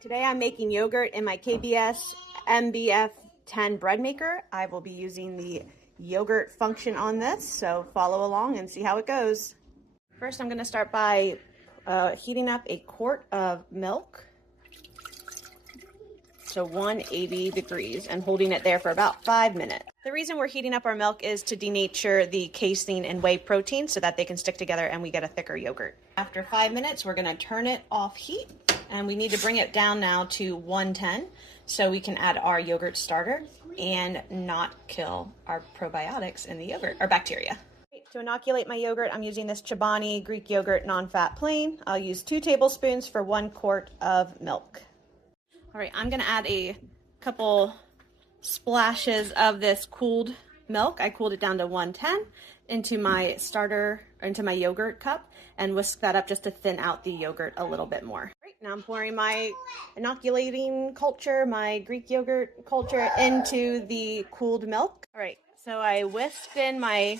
Today I'm making yogurt in my KBS MBF10 bread maker. I will be using the yogurt function on this, so follow along and see how it goes. First I'm going to start by heating up a quart of milk to 180 degrees and holding it there for about 5 minutes. The reason we're heating up our milk is to denature the casein and whey protein so that they can stick together and we get a thicker yogurt. After 5 minutes, we're going to turn it off heat, and we need to bring it down now to 110 so we can add our yogurt starter and not kill our probiotics in the yogurt, or bacteria. To inoculate my yogurt, I'm using this Chobani Greek yogurt non-fat plain. I'll use 2 tablespoons for 1 quart of milk. All right, I'm gonna add a couple splashes of this cooled milk. I cooled it down to 110 into my starter, or into my yogurt cup, and whisk that up just to thin out the yogurt a little bit more. Right, now I'm pouring my inoculating culture, my Greek yogurt culture, into the cooled milk. All right, so I whisked in my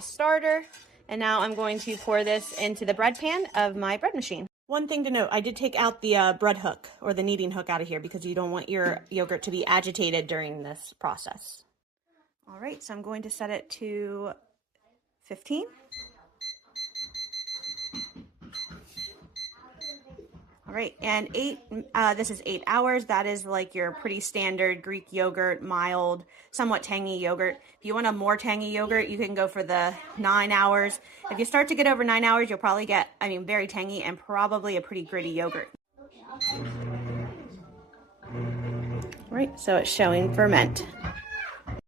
starter, and now I'm going to pour this into the bread pan of my bread machine. One thing to note, I did take out the bread hook or the kneading hook out of here because you don't want your yogurt to be agitated during this process. All right, so I'm going to set it to 15. All right, and this is 8 hours. That is like your pretty standard Greek yogurt, mild, somewhat tangy yogurt. If you want a more tangy yogurt, you can go for the 9 hours. If you start to get over 9 hours, you'll probably get, very tangy and probably a pretty gritty yogurt. All right, so it's showing ferment.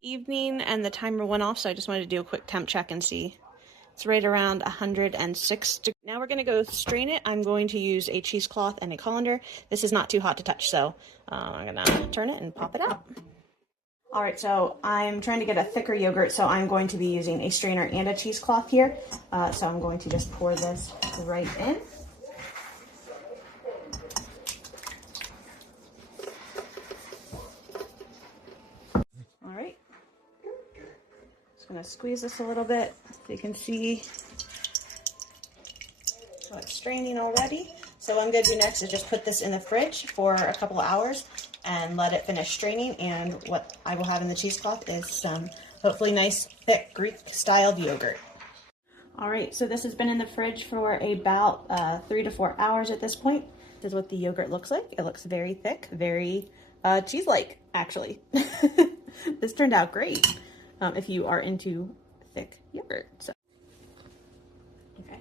Evening and the timer went off, so I just wanted to do a quick temp check and see. It's right around 106 degrees. Now we're going to go strain it. I'm going to use a cheesecloth and a colander. This is not too hot to touch, so I'm going to turn it and pop it out. All right, so I'm trying to get a thicker yogurt, so I'm going to be using a strainer and a cheesecloth here. So I'm going to just pour this right in. All right. Just going to squeeze this a little bit so you can see. So it's straining already. So what I'm going to do next is just put this in the fridge for a couple of hours and let it finish straining. And what I will have in the cheesecloth is some hopefully nice, thick Greek-styled yogurt. All right, so this has been in the fridge for about 3 to 4 hours at this point. This is what the yogurt looks like. It looks very thick, very cheese-like, actually. This turned out great if you are into thick yogurt. So. Okay.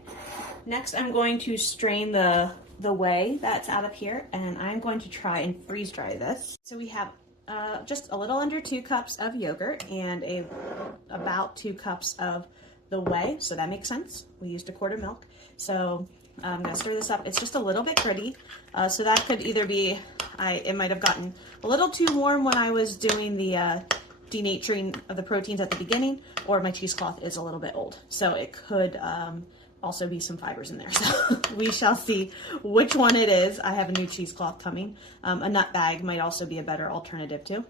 Next, I'm going to strain the whey that's out of here, and I'm going to try and freeze dry this. So we have just a little under 2 cups of yogurt and about 2 cups of the whey, so that makes sense. We used a quart of milk. So I'm gonna stir this up. It's just a little bit gritty, so that could either be, it might have gotten a little too warm when I was doing the denaturing of the proteins at the beginning, or my cheesecloth is a little bit old. So it could also be some fibers in there. So we shall see which one it is. I have a new cheesecloth coming. A nut bag might also be a better alternative too.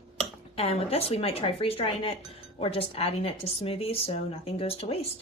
And with this, we might try freeze drying it or just adding it to smoothies so nothing goes to waste.